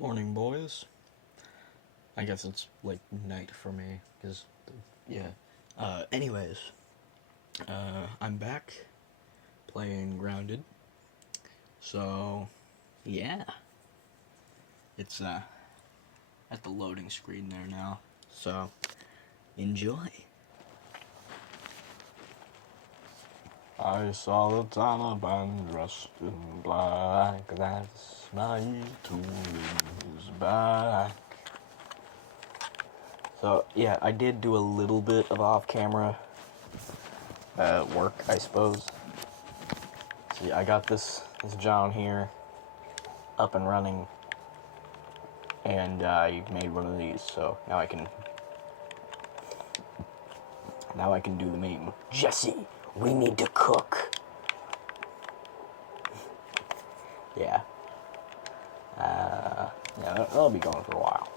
Morning, boys. I guess it's like night for me, because, yeah. Anyways, I'm back playing Grounded. So, yeah. It's, at the loading screen there now. So, enjoy. I saw the Taliban dressed in black. That's my tool in his back. So, yeah, I did do a little bit of off-camera work, I suppose. See, I got this John here up and running, and I made one of these, so now I can do the meeting. Jesse, we need to cook. Yeah. Yeah, that'll be going for a while.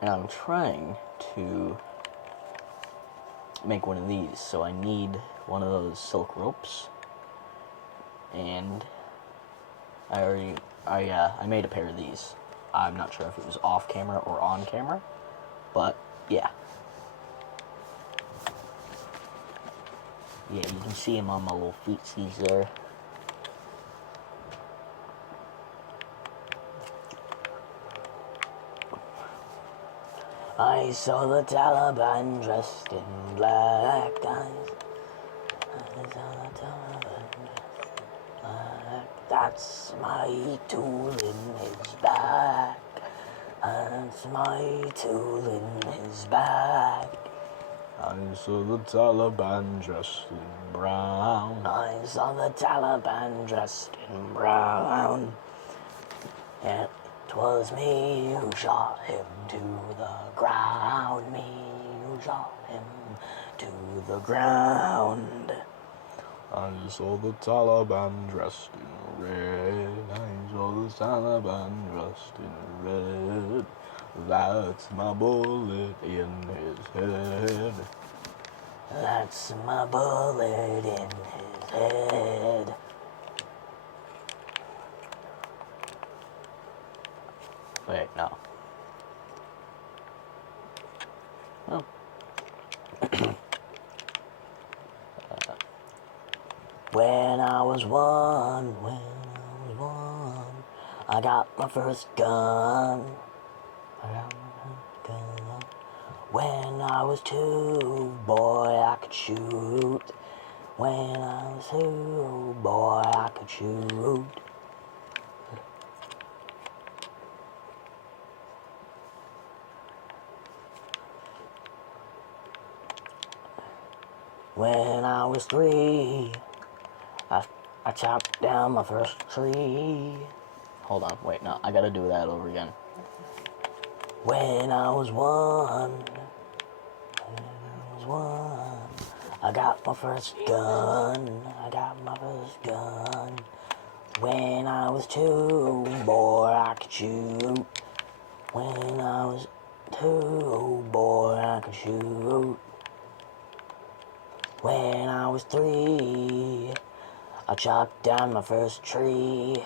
And I'm trying to make one of these, so I need one of those silk ropes, and I made a pair of these. I'm not sure if it was off camera or on camera, but yeah. Yeah, you can see him on my little feetsies there. I saw the Taliban dressed in black. I saw the Taliban dressed in black. That's my tool in his back. That's my tool in his back. I saw the Taliban dressed in brown. I saw the Taliban dressed in brown. It was me who shot him to the ground. Me who shot him to the ground. I saw the Taliban dressed in red. I saw the Taliban dressed in red. That's my bullet in his head. That's my bullet in his head. Wait, no. Oh. When I was one, I got my first gun. When I was two, boy, I could shoot. When I was two, boy, I could shoot. When I was three, I chopped down my first tree. Hold on, wait, no, I gotta do that over again. When I was one, I got my first gun. I got my first gun. When I was two, boy, I could shoot. When I was two, boy, I could shoot. When I was three, I chopped down my first tree.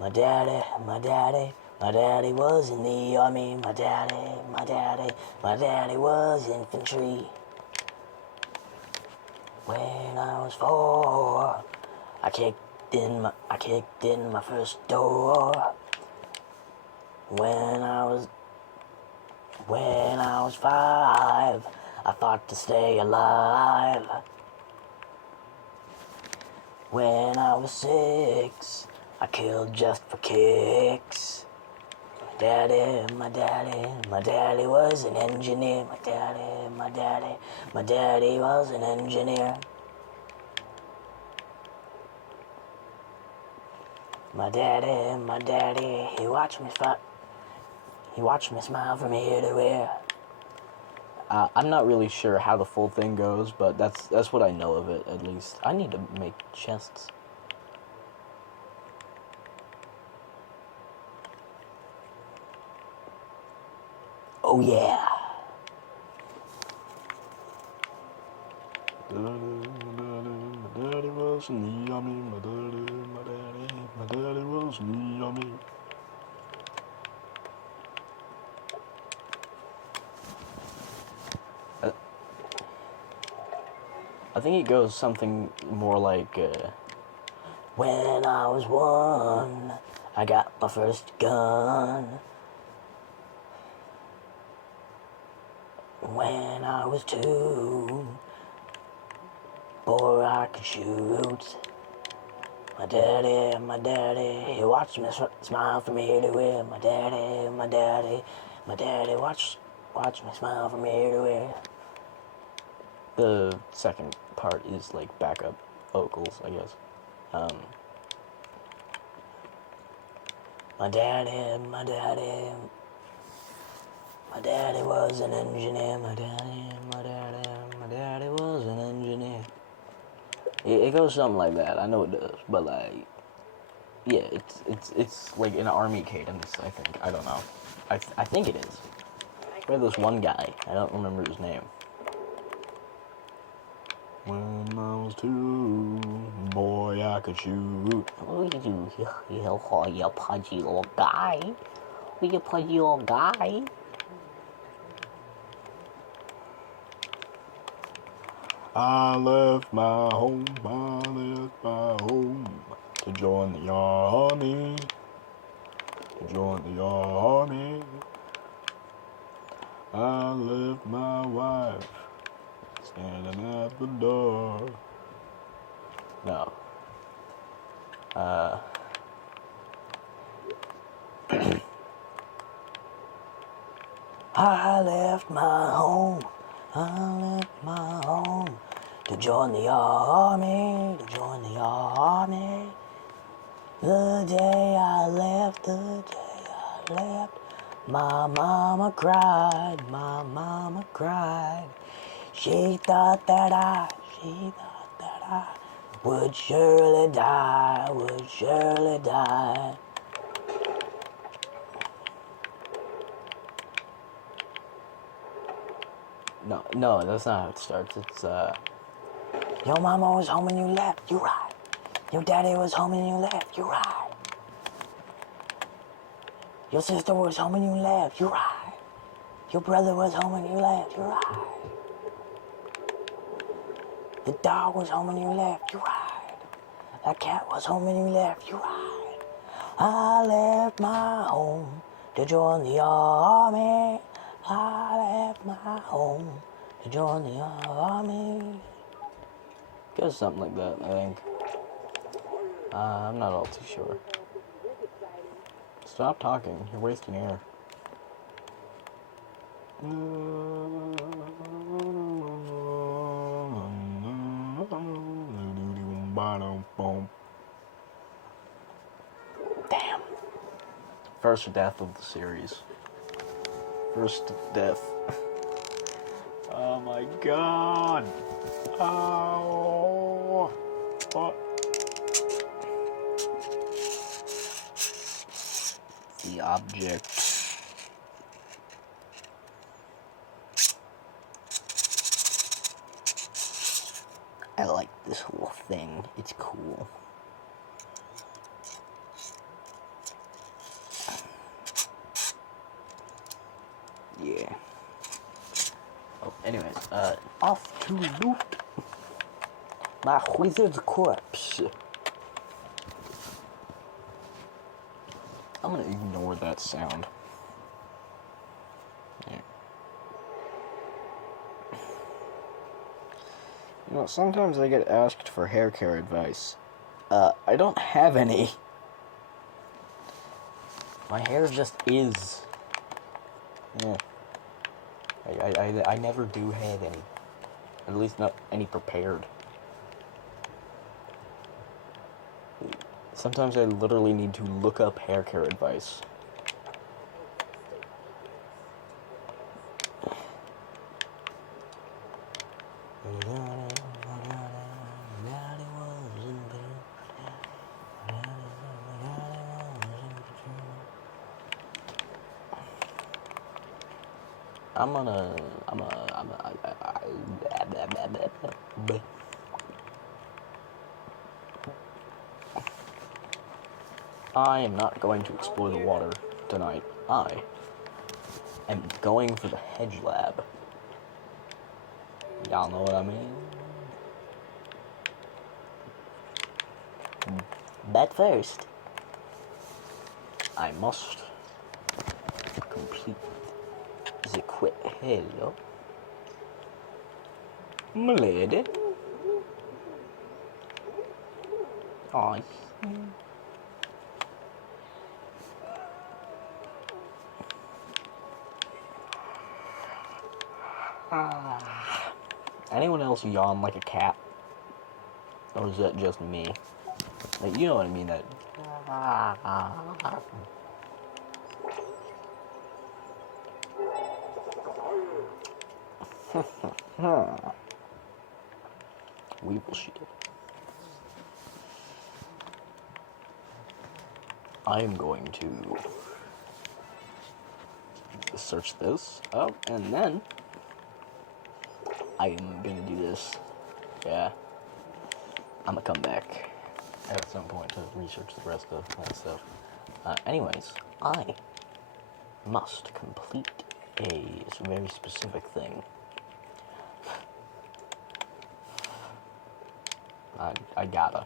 My daddy was in the army. My daddy was infantry. When I was four, I kicked in my first door. When I was five, I fought to stay alive. When I was six, I killed just for kicks. My daddy was an engineer. My daddy was an engineer. My daddy, he watched me fight. He watched me smile from ear to ear. I'm not really sure how the full thing goes, but that's what I know of it, at least. I need to make chests. Oh yeah. My daddy was in the army. My daddy was yummy. I think it goes something more like, when I was 1, I got my first gun. When I was 2, boy, I could shoot. My daddy, he watched me smile from ear to ear. My daddy, watch me smile from ear to ear. The second part is like backup vocals, I guess. My daddy was an engineer. My daddy was an engineer. It goes something like that. I know it does, but like, yeah, it's like an army cadence. I think. I don't know. I think it is. Where this one guy. I don't remember his name. When I was 2, boy, I could shoot. Oh, you pudgy little guy. You pudgy little guy. I left my home to join the army. I left my wife standing at the door. No. I left my home to join the army, The day I left, my mama cried, She thought that I would surely die, No, that's not how it starts. It's, your mama was home and you left, you right. Your daddy was home and you left, you right. Your sister was home and you left, you right. Your brother was home and you left, you right. The dog was home and you left, you right. That cat was home and you left, you right. I left my home to join the army. I left my home to join the army. Goes something like that, I think. I'm not all too sure. Stop talking, you're wasting air. Damn. First death of the series. First death. Oh my god. Oh. What? The object. I like this whole thing. It's cool. Yeah. Oh, anyways, off to loot my wizard's corpse. I'm gonna ignore that sound. Yeah. You know, sometimes I get asked for hair care advice. I don't have any. My hair just is. Yeah. I never do have any. At least not any prepared. Sometimes I literally need to look up hair care advice. I am not going to explore the water tonight. I am going for the hedge lab. Y'all know what I mean? But first, I must complete the quick. Hello, milady. Aye. Anyone else yawn like a cat? Or is that just me? Like, you know what I mean, that... Weevil shit. I am going to search this up, and then I am gonna do this. Yeah. I'm gonna come back at some point to research the rest of that stuff. Anyways, I must complete a very specific thing. I gotta.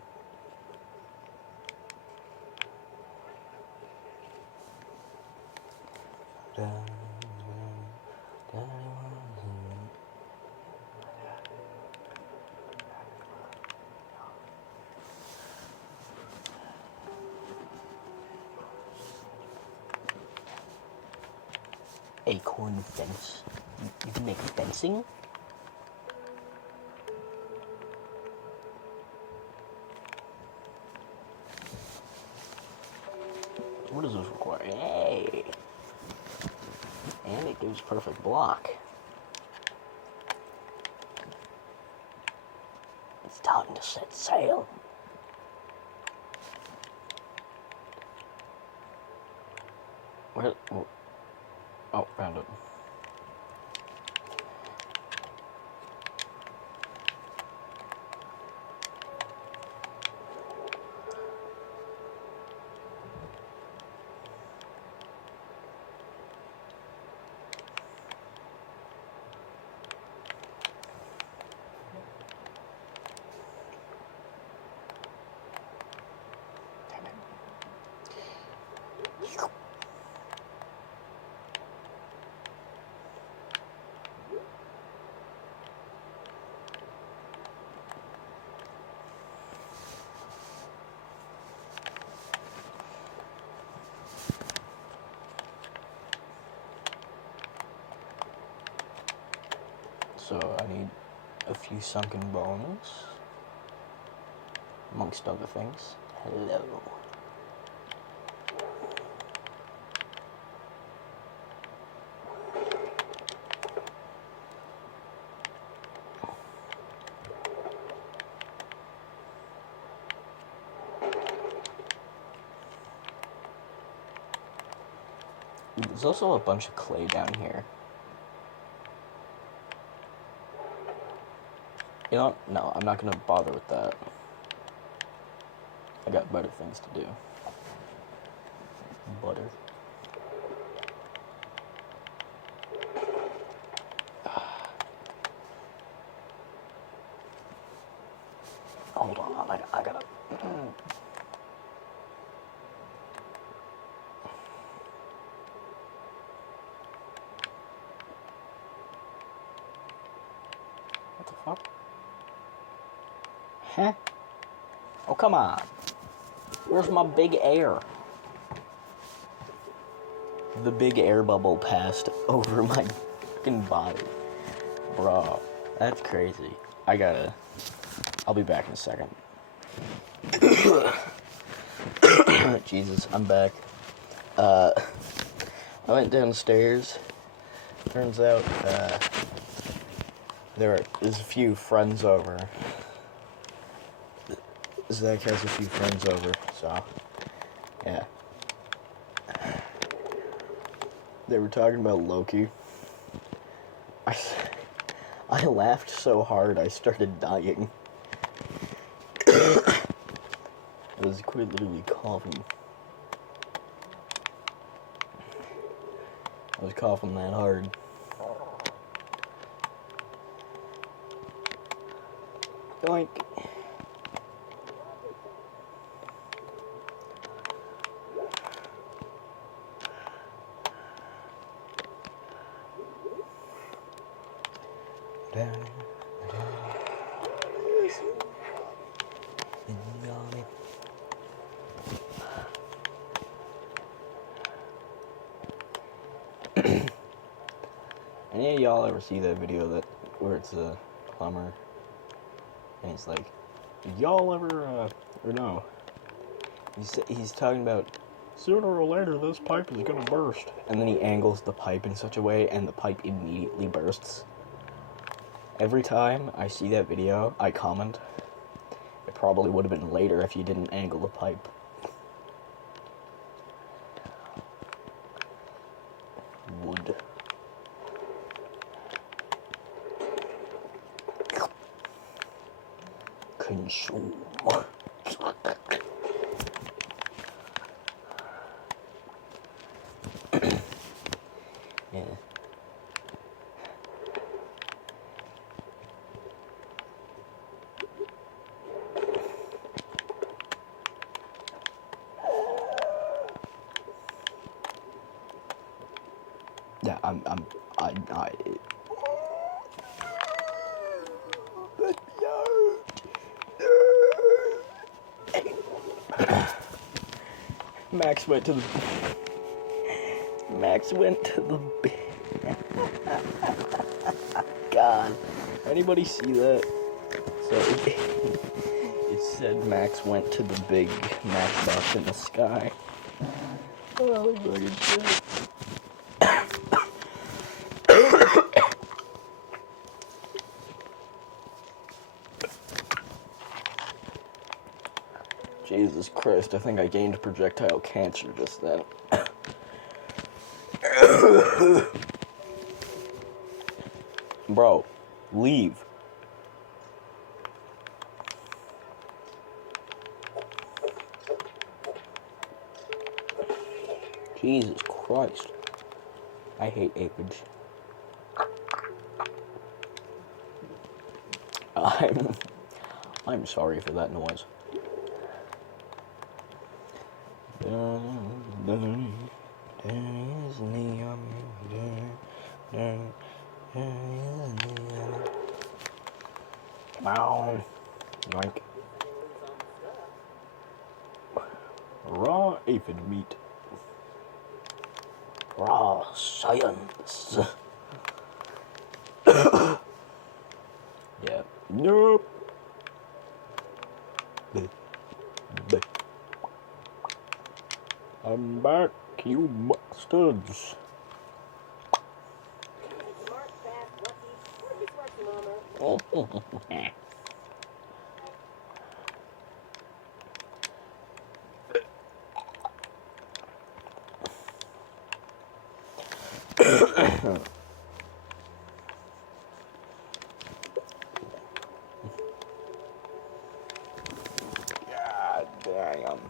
Acorn fence. You can make fencing? What does this require? Hey! And it gives perfect block. It's time to set sail. Where? Oh, found it. So I need a few sunken bones, amongst other things. Hello. There's also a bunch of clay down here. You know what? No, I'm not gonna bother with that. I got better things to do. Butter. Hold on, I gotta... What the fuck? Huh? Oh, come on. Where's my big air? The big air bubble passed over my fucking body. Bro, that's crazy. I'll be back in a second. Jesus, I'm back. I went downstairs. Turns out, there's a few friends over. Zach has a few friends over, so, yeah. They were talking about Loki. I laughed so hard I started dying. I was quite literally coughing. I was coughing that hard. Yoink. Any of y'all ever see that video where it's a plumber and he's like, y'all ever or no? He's talking about sooner or later this pipe is gonna burst, and then he angles the pipe in such a way and the pipe immediately bursts. Every time I see that video, I comment, it probably would have been later if you didn't angle the pipe. Would. Consume. Yeah. Yeah, I Max went to the God. Anybody see that? So it said Max went to the big matchbox in the sky. Oh, fucking shit. Jesus Christ, I think I gained projectile cancer just then. Bro, leave. Jesus Christ. I hate aphids. I'm sorry for that noise. Wow. Like raw aphid meat. Raw science. Yeah. Nope. I'm back, you bastards. Smart, fast, lucky. Where'd you start, Mama? God damn.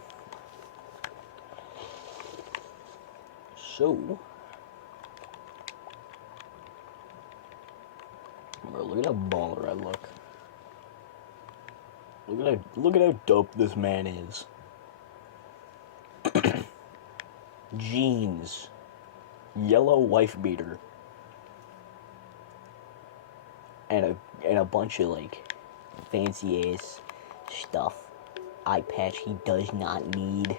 So, bro, look at how baller I look. Look at how dope this man is. Jeans, yellow wife beater, and a bunch of like fancy ass stuff. Eye patch he does not need.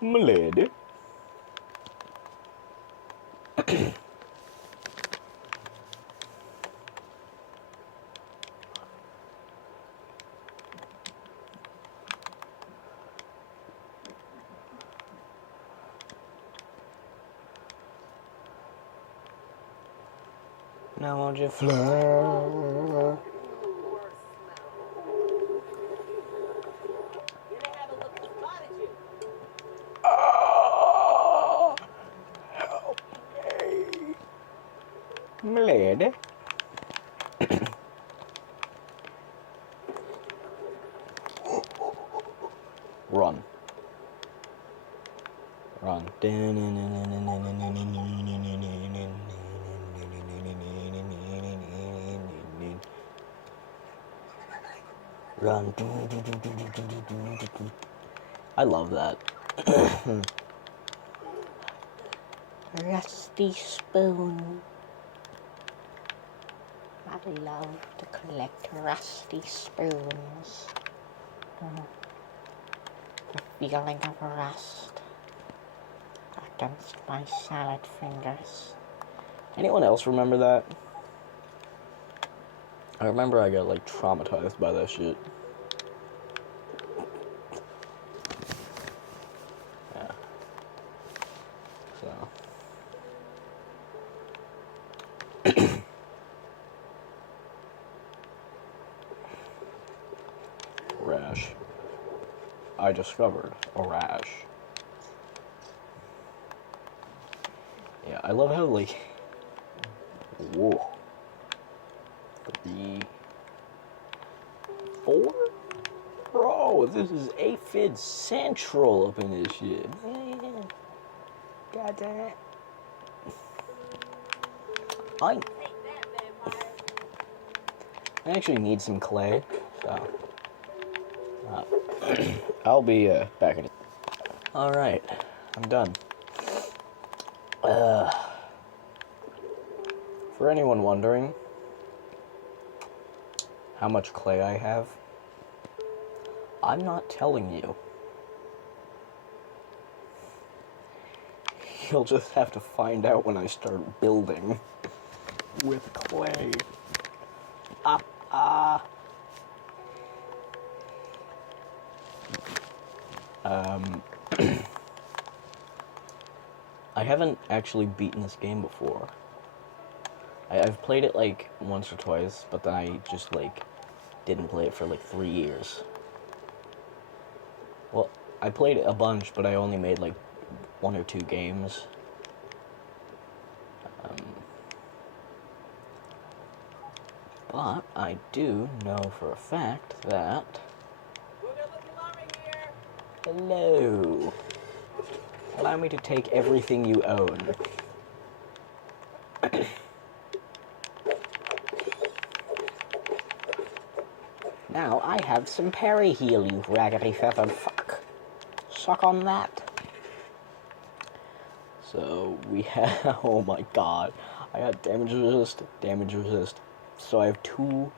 My lady. Now won't you fly? Oh, help me, my lady. Run. Run. Run. I love that. Rusty spoon. I love to collect rusty spoons. The feeling of rust against my salad fingers. Anyone else remember that? I remember I got like traumatized by that shit. Yeah. So. Rash. I discovered a rash. Yeah, I love how like. Whoa. 3, 4? Bro, this is Aphid Central up in this shit. Man. God damn it. I actually need some clay, so I'll be back in. All right, I'm done. For anyone wondering how much clay I have, I'm not telling you. You'll just have to find out when I start building with clay. I haven't actually beaten this game before. I've played it like once or twice, but then I just like didn't play it for like 3 years. Well, I played it a bunch, but I only made like 1 or 2 games. But I do know for a fact that... Hello. Allow me to take everything you own. Now I have some parry heal, you raggedy feathered fuck. Suck on that. So we have, oh my god, I got damage resist. So I have 2,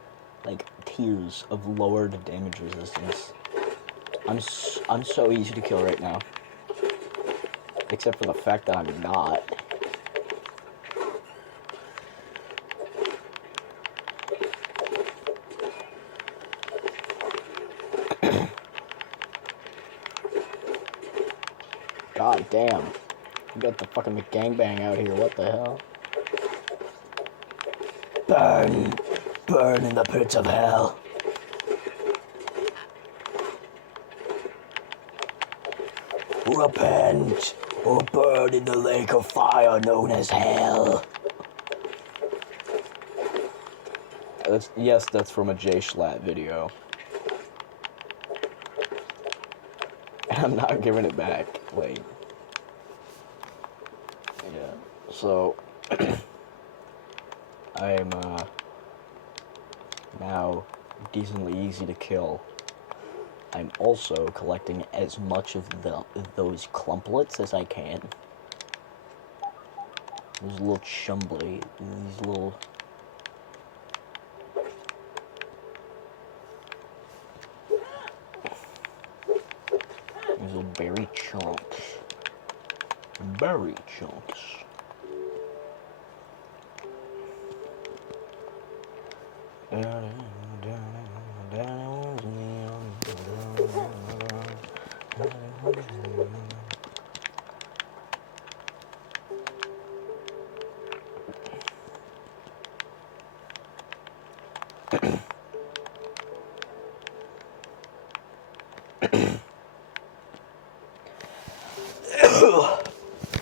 like, tiers of lowered damage resistance. I'm so easy to kill right now. Except for the fact that I'm not. God damn. You got the fucking gangbang out here, what the hell? Burn! Burn in the pits of hell. Repent, or burn in the lake of fire known as hell. That's from a Jay Schlatt video. And I'm not giving it back. Wait. Yeah, so... I'm, now decently easy to kill. I'm also collecting as much of those clumplets as I can. Those little chumbly, these little... These little berry chunks. Berry chunks.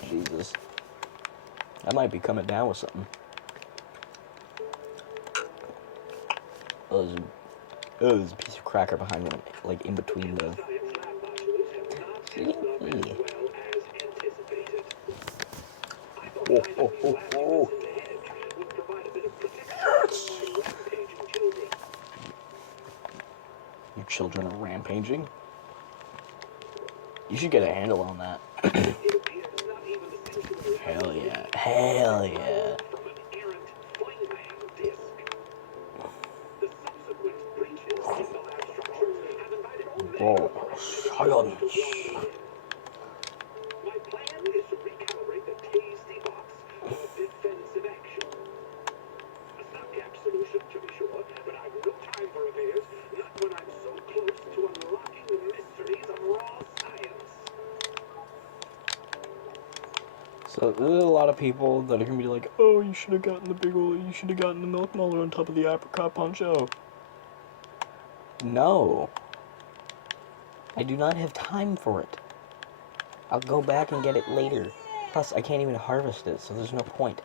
Jesus. I might be coming down with something. Oh, there's a piece of cracker behind me, like in between the... oh. Your children are rampaging? You should get a handle on that. Hell yeah. Hell yeah. Oh, silence. My plan is to recalibrate the tasty box for defensive action. A stopgap solution, to be sure, but I've no time for affairs, not when I'm so close to unlocking the mysteries of raw science. So there's a lot of people that are gonna be like, oh, you should have gotten you should have gotten the milk molar on top of the apricot poncho. No. I do not have time for it. I'll go back and get it later. Plus, I can't even harvest it, so there's no point.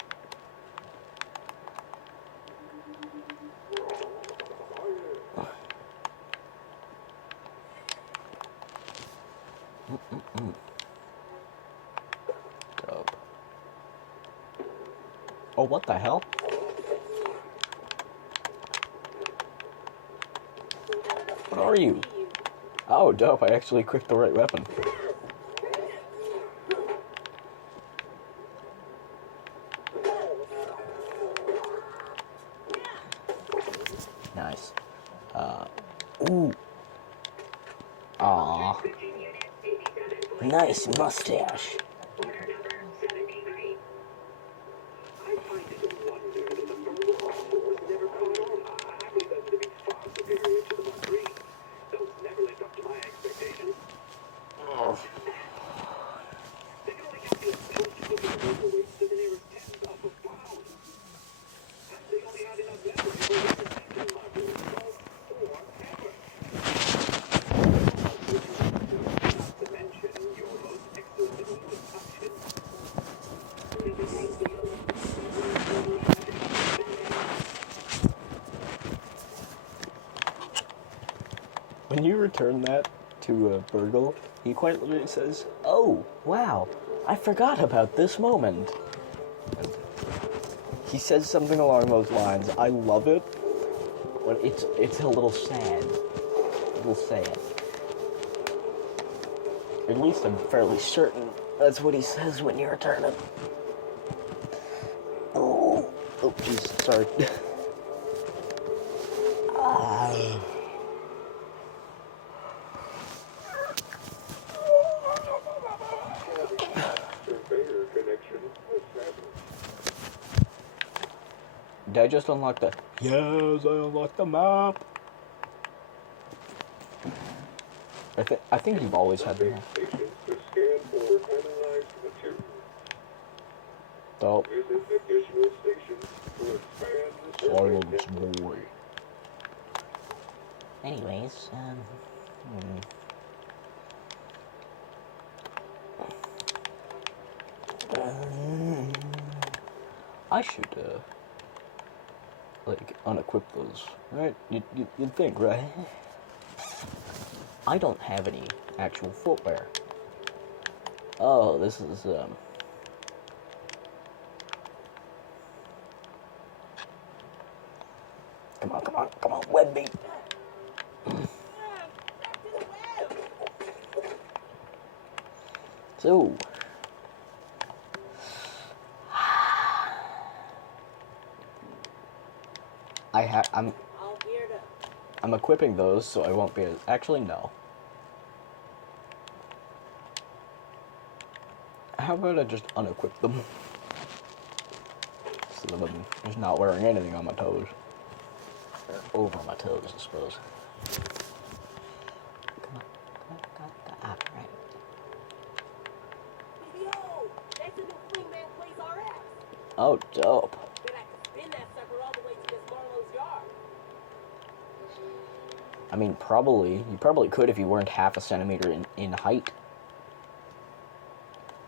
Dope. Oh, what the hell? What are you? Oh, dope. I actually clicked the right weapon. Nice. Ooh. Aww. Nice mustache. I find it a wonder that the Baroque force never caught on. I believe them to be far superior to the Mondri. Those never lived up to my expectations. They can only calculate close-looking overweights to the nearest tenth of a pound. And they only had enough memory for the precision modules forever. Not to mention your most excellent human touches. When you return that to Burgle, he quite literally says, "Oh, wow, I forgot about this moment." And he says something along those lines. I love it, but it's a little sad. A little sad. At least I'm fairly certain that's what he says when you return it. Oh, jeez, sorry. Did I just unlock the... Yes, I unlocked the map. I think you've always had the map. Dope. Silence, boy. Anyways, I should, like, unequip those, right? You'd think, right? I don't have any actual footwear. Oh, this is, Come on, web me. So, I'm equipping those, so I won't be as... Actually, no. How about I just unequip them? So that I'm just not wearing anything on my toes. Or over my toes, I suppose. Come on. Right. Yo, that's a new Freeman Place RX. Oh, dope. Bet I could spin that sucker all the way to Miss Marlowe's yard. I mean, probably. You probably could if you weren't half a centimeter in height.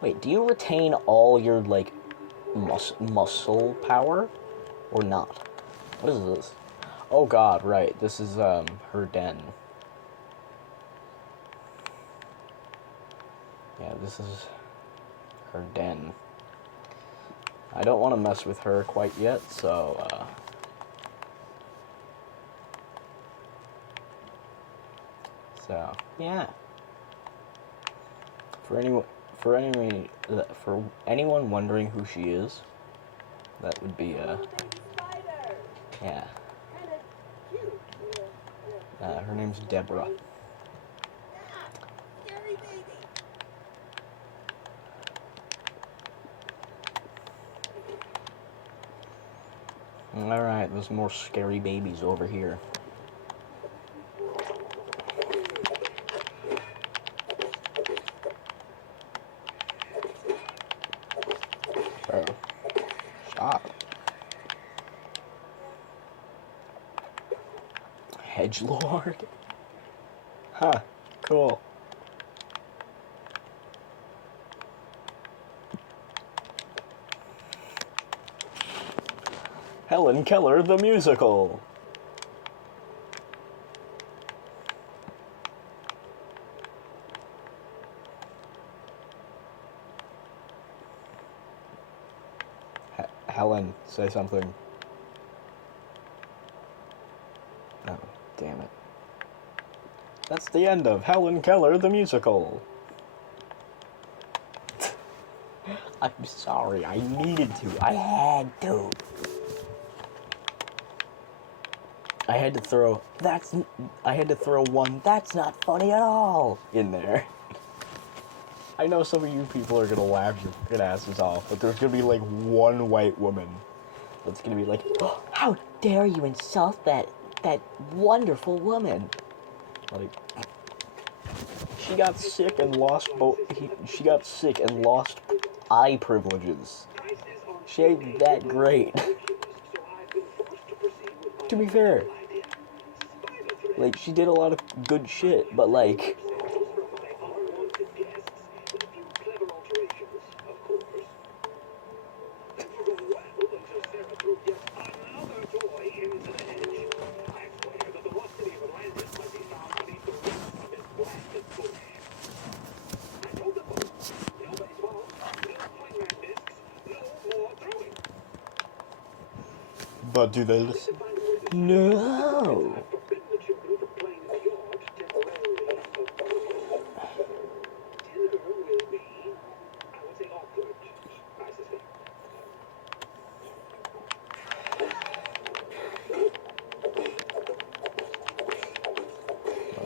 Wait, do you retain all your, like, muscle power? Or not? What is this? Oh god, right. This is, her den. Yeah, this is her den. I don't want to mess with her quite yet, so, yeah. For anyone wondering who she is, that would be, yeah. Her name's Deborah. Alright, there's more scary babies over here. Oh. Stop. Hedgelord? Huh, cool. Helen Keller the Musical. Helen, say something. Oh, damn it. That's the end of Helen Keller the Musical. I'm sorry, I needed to. I had to. I had to throw one "that's not funny at all" in there. I know some of you people are gonna laugh your fucking asses off, but there's gonna be like one white woman that's gonna be like, oh, "How dare you insult that wonderful woman?" Like, she got sick and lost eye privileges. She ain't that great. To be fair, like, she did a lot of good shit, but like, but do they listen? No.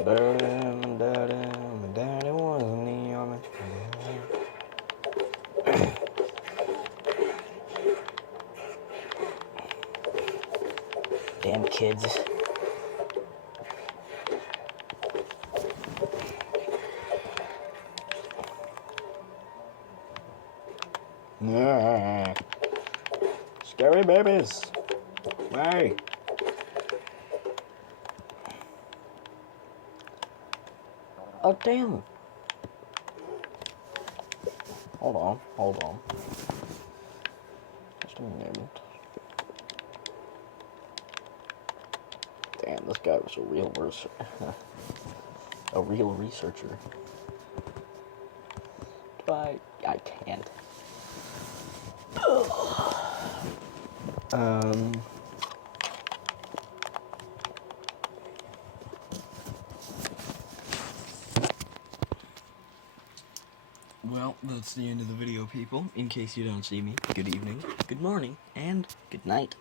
My daddy wasn't the army. Damn kids. Nah. Scary babies. Hey. Oh, damn. Hold on. Just a minute. Damn, this guy was a real researcher. But I can't. Well, that's the end of the video, people. In case you don't see me, good evening, good morning, and good night.